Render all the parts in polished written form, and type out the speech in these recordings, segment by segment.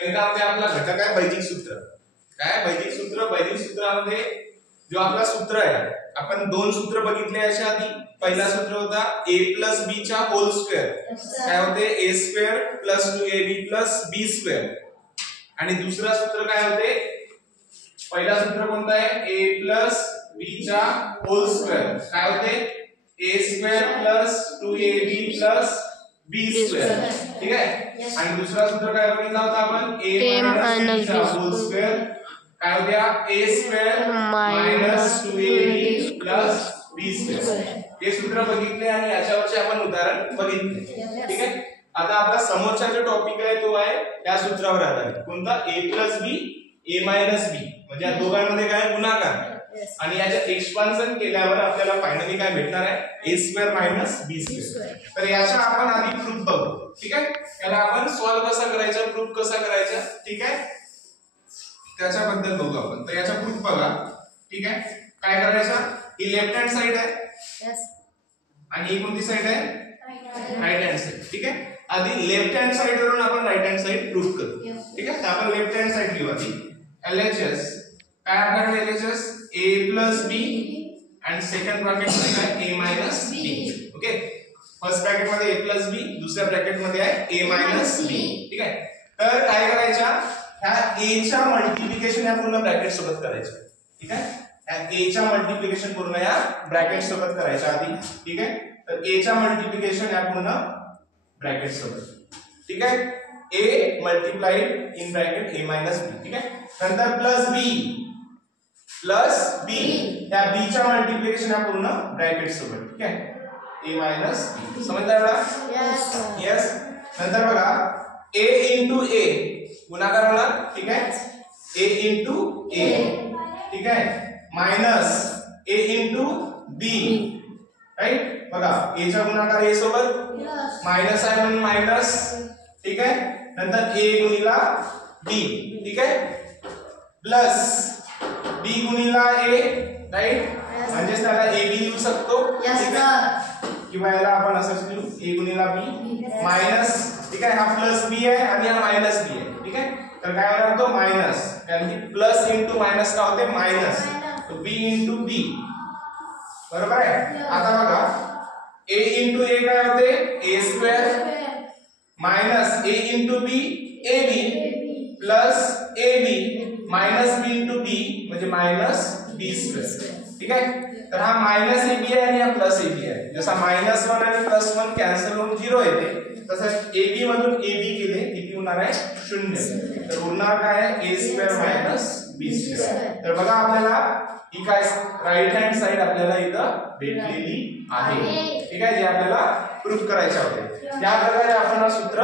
गणितामध्ये आपला घटक आहे बेजिक सूत्र. काय बेजिक सूत्र? बेजिक सूत्रामध्ये जो आपला सूत्र आहे, आपण दोन सूत्र बघितले याच्या आधी. पहिला सूत्र होता a + b चा होल स्क्वेअर. काय होते? a² + 2ab + b². आणि दुसरा सूत्र काय होते? पहिला सूत्र कोणता आहे? a + b चा होल स्क्वेअर. काय होते? a² + 2ab + b². ठीक आहे. आणि दुसरा सूत्र काय बघितला होता आपण? a - b चा होल स्क्वेअर. काय होत्या? a² - 2ab + b². हे सूत्र बघितले आणि याच्यावरचे आपण उदाहरण बघितले. ठीक आहे. आता आपला समोरचा जो टॉपिक आहे तो आहे त्या सूत्रावर आधारित. कोणता? a + b a - b. म्हणजे या दोघांमध्ये काय? गुणाकार. आणि याचे एक्सपान्शन केल्यावर आपल्याला फायनली काय भेटणार आहे? a² - b². तर याचा आपण आधी प्रूफ बघू. ठीक आहे. याला आपण सॉल्व्ह कसा करायचा, प्रूफ कसा करायचा, ठीक आहे, त्याच्याबद्दल बघू आपण. तर याचा प्रूफ बघा. ठीक आहे. काय करायचा? ही लेफ्ट हँड साइड आहे आणि ही कोणती साइड आहे? Right hand side. ठीक आहे. आधी लेफ्ट हँड साइड वरून आपण राइट हँड साइड प्रूफ करू. ठीक आहे. तर आपण लेफ्ट हँड साइड घेऊ आधी. LHS काय आपल्याकडे? LHS a + b आणि सेकंड ब्रॅकेट मध्ये काय? a - b. Okay. First bracket मध्ये a + b, दुसऱ्या ब्रॅकेट मध्ये आहे a - b. ठीक आहे. तर काय करायचा? ह्या a च्या मल्टिप्लिकेशन या पूर्ण ब्रॅकेट सोबत करायचं. ठीक आहे. a च्या मल्टिप्लिकेशन पूर्ण या ब्रॅकेट सोबत करायचं आधी. ठीक आहे. तर a च्या मल्टिप्लिकेशन या पूर्ण ब्रॅकेट सोबत. ठीक आहे. a multiplied in bracket a - b. ठीक आहे. नंतर प्लस b या b च्या मल्टिप्लिकेशन या पूर्ण ब्रॅकेट सोबत. ठीक आहे. a - b. समजलं एवढा? यस. नंतर बघा a * a गुणाकार होणार. ठीक आहे. a * a. ठीक आहे. Minus a * b. राइट. बघा a चा गुणाकार a सोबत, मायनस आहे म्हणून मायनस. ठीक आहे. नंतर a गुणिला b. ठीक आहे. Plus b गुणिला a. राइट. म्हणजे त्याला ab लिहू शकतो. ठीक आहे. किंवा याला आपण असंच लिहू a गुणिला b मायनस. ठीक आहे. हा प्लस b आहे आणि हा मायनस b आहे. ठीक आहे. तर काय होणार? तो मायनस, कारण की प्लस इंटू मायनस काय होते? मायनस. b * b. बरोबर आहे. आता बघा a * a काय होते? a² minus a * b ab plus ab minus b * b म्हणजे मायनस b². ठीक आहे. तर हा मायनस ab आहे आणि हा प्लस ab आहे. जसा -1 आणि +1 कॅन्सल होऊन 0 येते, तसंच ab मधून ab गेले किती होणार आहे? 0. तर उरणार काय आहे? a² - b². तर बघा आपल्याला ही काय राइट हँड साइड आपल्याला इथं भेटलेली आहे. ठीक आहे. जे आपल्याला प्रूफ करायचे होते. या प्रकारे आपण हा सूत्र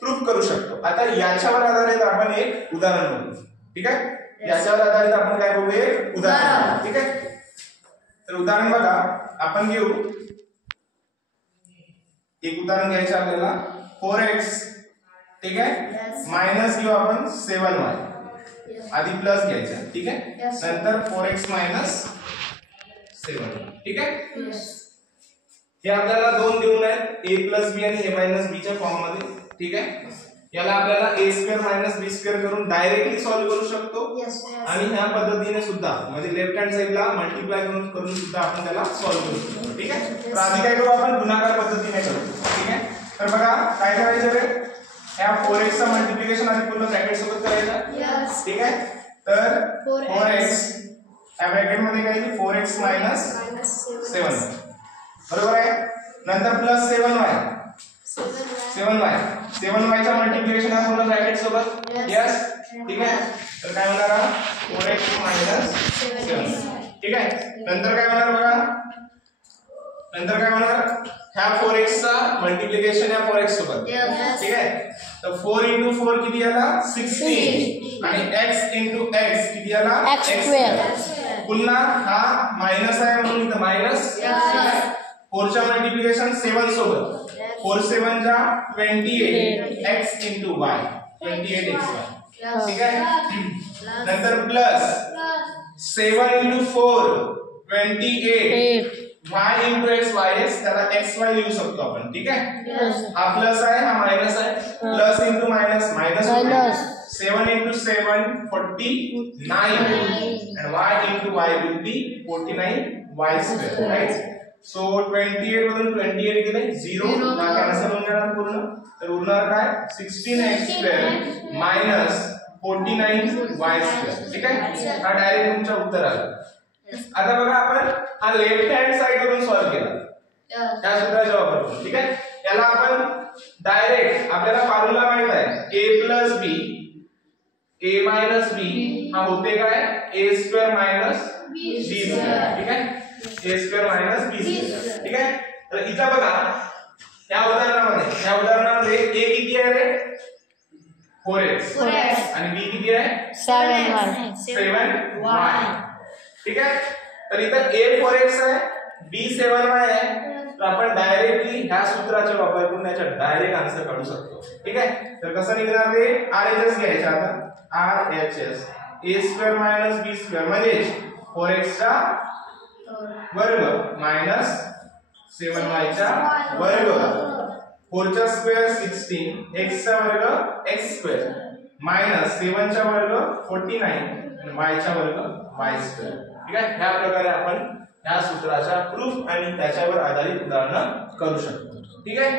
प्रूफ करू शकतो. आता याच्यावर आधारित आपण एक उदाहरण बघू. ठीक आहे. याच्यावर आधारित आपण काय बघू? एक उदाहरण. ठीक आहे. तर उदाहरण बघा आपण घेऊ. एक उदाहरण घ्यायचं आपल्याला 4x. ठीक आहे. मायनस घेऊ आपण 7y. आधी प्लस घ्यायचा. ठीक आहे. नंतर 4x - 7. ठीक आहे. हे आपल्याला दोन देऊन आहेत a + b आणि a - b च्या फॉर्म मध्ये. ठीक आहे. याला आपल्याला a² - b² करून डायरेक्टली सॉल्व्ह करू शकतो. आणि ह्या पद्धतीने सुद्धा म्हणजे लेफ्ट हँड साइडला मल्टिप्लाय करून सुद्धा आपण त्याला सॉल्व्ह करू शकतो. ठीक आहे. तर आधी काय करू आपण? गुणाकार पद्धतीने करू. ठीक आहे. तर बघा काय करायचं रे? ह्या 4x चा मल्टिप्लिकेशन आधी पूर्ण ब्रॅकेट सोबत करायचा. ठीक आहे. तर 4x या ब्रॅकेट मध्ये काय येईल? 4x - 7. बरोबर आहे. नंतर प्लस 7y. 7y चा मल्टिप्लिकेशन आहे पूर्ण ब्रॅकेट सोबत. यस. ठीक आहे. तर काय होणार? 4x - 7. ठीक आहे. नंतर काय होणार बघा? नंतर काय होणार? ह्या 4x चा मल्टिप्लिकेशन या 4x सोबत. ठीक आहे. तर 4 * 4 किती आला? 16 आणि x * x किती आला? x². पुन्हा हा मायनस आहे म्हणून इथं मायनस. ठीक आहे. 4 चा मल्टिप्लिकेशन 7 सोबत. 4 * 7 = 28 x * y 28xy. ठीक आहे. नंतर प्लस 7 * 4 28 y * x y त्याला xy लिहू शकतो आपण. ठीक आहे. हा प्लस आहे, हा मायनस आहे. Plus * minus minus. 149 and y into y will be 49y square, right? So 28 मधून 28 गेले 0 ना कॅन्सल होऊन जाणार पूर्ण, तर उरणार काय 16x square minus 49y square. ठीक आहे, हा डायरेक्ट तुमचा उत्तर आला. आता बघा आपण हा लेफ्ट हँड साइड वरून सॉल्व्ह केला त्या सूत्राचा वापर करून. ठीक आहे, याला आपण डायरेक्ट आपल्याला फॉर्म्युला माहित आहे a plus b a minus b हा होते काय a square minus b square. ठीक आहे, a square minus b square. ठीक आहे, तर इथं बघा या उदाहरणामध्ये a किती आहे रे 4x आणि b किती आहे 7y. ठीक आहे, तर इथं a 4x आहे b 7y आहे, तर आपण डायरेक्टली ह्या सूत्राचा वापर करून याचा डायरेक्ट आन्सर काढू शकतो. ठीक आहे, तर कसं निघणार ते RHS घ्यायचं. आता RHS a square minus b square म्हणजे 4x चा वर्ग minus 7y चा वर्ग, 4 चा स्क्वेअर 16, x चा वर्ग x स्क्वेअर minus 7 चा वर्ग 49 आणि y चा वर्ग y स्क्वेअर. ठीक आहे, ह्या प्रकारे आपण ह्या सूत्राचा प्रूफ आणि त्याच्यावर आधारित उदाहरण करू शकतो. ठीक आहे.